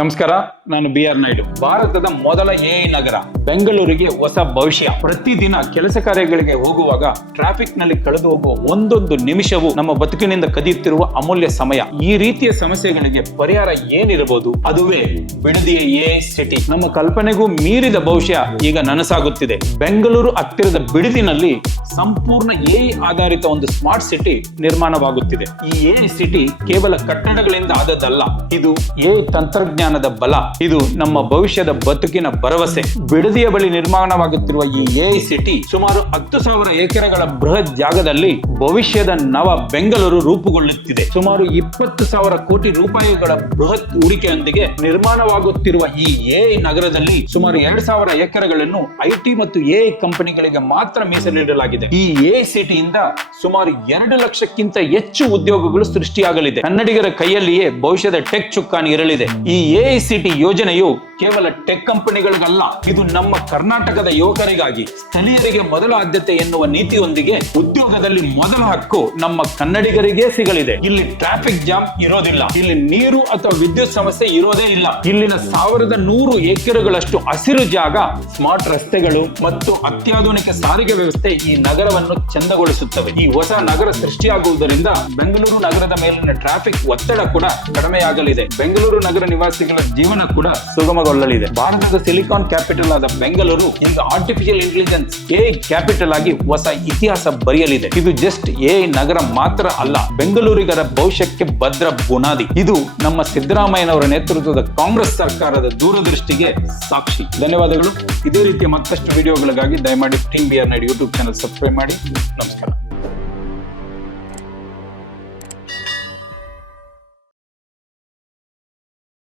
ನಮಸ್ಕಾರ, ನಾನು ಬಿ.ಆರ್. ನಾಯ್ಡು. ಭಾರತದ ಮೊದಲ ಎಐ ನಗರ ಬೆಂಗಳೂರಿಗೆ ಹೊಸ ಭವಿಷ್ಯ. ಪ್ರತಿದಿನ ಕೆಲಸ ಕಾರ್ಯಗಳಿಗೆ ಹೋಗುವಾಗ ಟ್ರಾಫಿಕ್ ನಲ್ಲಿ ಕಳೆದು ಹೋಗುವ ಒಂದೊಂದು ನಿಮಿಷವೂ ನಮ್ಮ ಬದುಕಿನಿಂದ ಕದಿಯುತ್ತಿರುವ ಅಮೂಲ್ಯ ಸಮಯ. ಈ ರೀತಿಯ ಸಮಸ್ಯೆಗಳಿಗೆ ಪರಿಹಾರ ಏನಿರಬಹುದು? ಅದುವೇ ಬಿಡದಿಯ ಎಐ ಸಿಟಿ. ನಮ್ಮ ಕಲ್ಪನೆಗೂ ಮೀರಿದ ಭವಿಷ್ಯ ಈಗ ನನಸಾಗುತ್ತಿದೆ. ಬೆಂಗಳೂರು ಹತ್ತಿರದ ಬಿಡದಿನಲ್ಲಿ ಸಂಪೂರ್ಣ ಎಐ ಆಧಾರಿತ ಒಂದು ಸ್ಮಾರ್ಟ್ ಸಿಟಿ ನಿರ್ಮಾಣವಾಗುತ್ತಿದೆ. ಈ ಎಐ ಸಿಟಿ ಕೇವಲ ಕಟ್ಟಡಗಳಿಂದ ಆದದ್ದಲ್ಲ, ಇದು ಎಐ ತಂತ್ರಜ್ಞಾನದ ಬಲ. ಇದು ನಮ್ಮ ಭವಿಷ್ಯದ ಬದುಕಿನ ಭರವಸೆ. ಬಿಡದಿಯ ಬಳಿ ನಿರ್ಮಾಣವಾಗುತ್ತಿರುವ ಈ ಎಐ ಸಿಟಿ ಸುಮಾರು 10,000 ಎಕರೆಗಳ ಬೃಹತ್ ಜಾಗದಲ್ಲಿ ಭವಿಷ್ಯದ ನವ ಬೆಂಗಳೂರು ರೂಪುಗೊಳ್ಳುತ್ತಿದೆ. ಸುಮಾರು 20,000 ಕೋಟಿ ರೂಪಾಯಿಗಳ ಬೃಹತ್ ಹೂಡಿಕೆಯೊಂದಿಗೆ ನಿರ್ಮಾಣವಾಗುತ್ತಿರುವ ಈ ಎಐ ನಗರದಲ್ಲಿ ಸುಮಾರು 2,000 ಎಕರೆಗಳನ್ನು ಐಟಿ ಮತ್ತು ಎಐ ಕಂಪನಿಗಳಿಗೆ ಮಾತ್ರ ಮೀಸಲಿಡಲಾಗಿದೆ. ಈ ಎಐ ಸಿಟಿಯಿಂದ ಸುಮಾರು 2 ಲಕ್ಷಕ್ಕಿಂತ ಹೆಚ್ಚು ಉದ್ಯೋಗಗಳು ಸೃಷ್ಟಿಯಾಗಲಿದೆ. ಕನ್ನಡಿಗರ ಕೈಯಲ್ಲಿಯೇ ಭವಿಷ್ಯದ ಟೆಕ್ ಚುಕ್ಕಾಣಿ ಇರಲಿದೆ. ಈ ಎಐ ಸಿಟಿ ಯೋಜನೆಯು ಕೇವಲ ಟೆಕ್ ಕಂಪನಿಗಳಿಗಲ್ಲ, ಇದು ನಮ್ಮ ಕರ್ನಾಟಕದ ಯುವಕರಿಗಾಗಿ. ಸ್ಥಳೀಯರಿಗೆ ಮೊದಲ ಆದ್ಯತೆ ಎನ್ನುವ ನೀತಿಯೊಂದಿಗೆ ಉದ್ಯೋಗದಲ್ಲಿ ಮೊದಲ ಹಕ್ಕು ನಮ್ಮ ಕನ್ನಡಿಗರಿಗೆ ಸಿಗಲಿದೆ. ಇಲ್ಲಿ ಟ್ರಾಫಿಕ್ ಜಾಮ್ ಇರೋದಿಲ್ಲ, ಇಲ್ಲಿ ನೀರು ಅಥವಾ ವಿದ್ಯುತ್ ಸಮಸ್ಯೆ ಇರೋದೇ ಇಲ್ಲ. ಇಲ್ಲಿನ 1,100 ಎಕರೆಗಳಷ್ಟು ಹಸಿರು ಜಾಗ, ಸ್ಮಾರ್ಟ್ ರಸ್ತೆಗಳು ಮತ್ತು ಅತ್ಯಾಧುನಿಕ ಸಾರಿಗೆ ವ್ಯವಸ್ಥೆ ಈ ನಗರವನ್ನು ಚಂದಗೊಳಿಸುತ್ತವೆ. ಈ ಹೊಸ ನಗರ ಸೃಷ್ಟಿಯಾಗುವುದರಿಂದ ಬೆಂಗಳೂರು ನಗರದ ಮೇಲಿನ ಟ್ರಾಫಿಕ್ ಒತ್ತಡ ಕೂಡ ಕಡಿಮೆಯಾಗಲಿದೆ. ಬೆಂಗಳೂರು ನಗರ ನಿವಾಸಿಗಳ ಜೀವನ ಕೂಡ ಸುಗಮಗೊಳ್ಳಲಿದೆ. ಭಾರತದ ಸಿಲಿಕಾನ್ ಕ್ಯಾಪಿಟಲ್ ಆದ ಬೆಂಗಳೂರು ಈಗ ಆರ್ಟಿಫಿಷಿಯಲ್ ಇಂಟೆಲಿಜೆನ್ಸ್ ಎಐ ಕ್ಯಾಪಿಟಲ್ ಆಗಿ ಹೊಸ ಇತಿಹಾಸ ಬರೆಯಲಿದೆ. ಇದು ಜಸ್ಟ್ ಎಐ ನಗರ ಮಾತ್ರ ಅಲ್ಲ, ಬೆಂಗಳೂರಿಗರ ಭವಿಷ್ಯಕ್ಕೆ ಭದ್ರ ಬುನಾದಿ. ಇದು ನಮ್ಮ ಸಿದ್ದರಾಮಯ್ಯನವರ ನೇತೃತ್ವದ ಕಾಂಗ್ರೆಸ್ ಸರ್ಕಾರದ ದೂರದೃಷ್ಟಿಗೆ ಸಾಕ್ಷಿ. ಧನ್ಯವಾದಗಳು. ಇದೇ ರೀತಿಯ ಮತ್ತಷ್ಟು ವಿಡಿಯೋಗಳಿಗಾಗಿ ದಯಮಾಡಿ team BR. Naidu YouTube channel subscribe ಮಾಡಿ. ನಮಸ್ಕಾರ.